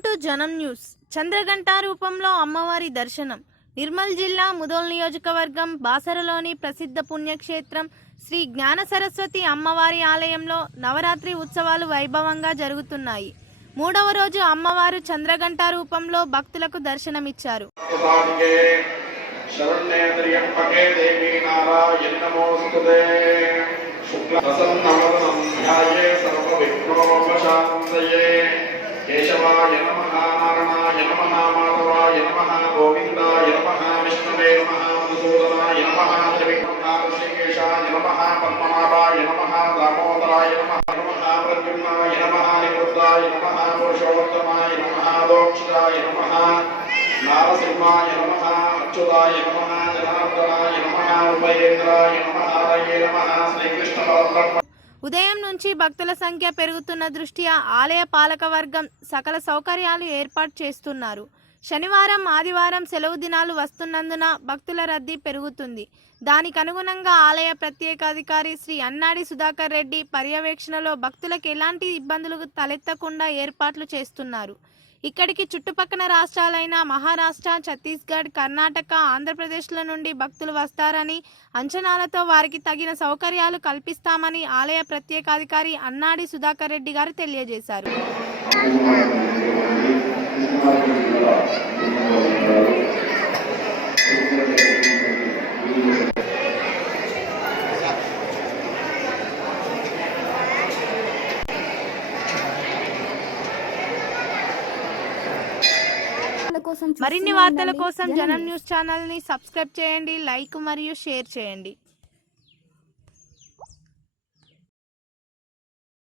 జనం న్యూస్ చంద్రగంట రూపంలో అమ్మవారి దర్శనం. నిర్మల్ జిల్లా ముదోల్ నియోజకవర్గం బాసరలోని ప్రసిద్ధ పుణ్యక్షేత్రం శ్రీ జ్ఞాన సరస్వతి అమ్మవారి ఆలయంలో నవరాత్రి ఉత్సవాలు వైభవంగా జరుగుతున్నాయి. మూడవ రోజు అమ్మవారు చంద్రగంట రూపంలో భక్తులకు దర్శనమిచ్చారు. ప్రసాదికే కేశవాయ నమః నారాయణాయ నమః మాధవాయ నమః గోవిందాయ నమః విష్ణువే నమః మధుసూదనాయ నమః త్రివిక్రమాయ శ్రీకేశాయ నమః పద్మనాభాయ నమః దామోదరాయ నమః నమః ప్రద్యుమ్నాయ నమః నిరుద్ధాయ నమః పురుషోత్తమాయ నమః దోక్షితాయ నమః నారసింహాయ నమః అచ్యుతాయ నమః జనార్దనాయ నమః ఉపేంద్రాయ నమః హరయే శ్రీకృష్ణ ఉదయం నుంచి భక్తుల సంఖ్య పెరుగుతున్న దృష్ట్యా ఆలయ పాలక వర్గం సకల సౌకర్యాలు ఏర్పాటు చేస్తున్నారు. శనివారం ఆదివారం సెలవు దినాలు వస్తున్నందున భక్తుల రద్దీ పెరుగుతుంది. దానికి అనుగుణంగా ఆలయ ప్రత్యేకాధికారి శ్రీ అన్నాడి సుధాకర్ రెడ్డి పర్యవేక్షణలో భక్తులకు ఎలాంటి ఇబ్బందులు తలెత్తకుండా ఏర్పాట్లు చేస్తున్నారు. ఇక్కడికి చుట్టుపక్కల రాష్ట్రాలైన మహారాష్ట్ర ఛత్తీస్గఢ్ కర్ణాటక ఆంధ్రప్రదేశ్ల నుండి భక్తులు వస్తారని అంచనాలతో వారికి తగిన సౌకర్యాలు కల్పిస్తామని ఆలయ ప్రత్యేకాధికారి అన్నాడి సుధాకర్ రెడ్డి గారు తెలియజేశారు. కోసం మరిన్ని వార్తల కోసం జనం న్యూస్. ఛానల్ని సబ్స్క్రైబ్ చేయండి లైక్ మరియు షేర్ చేయండి.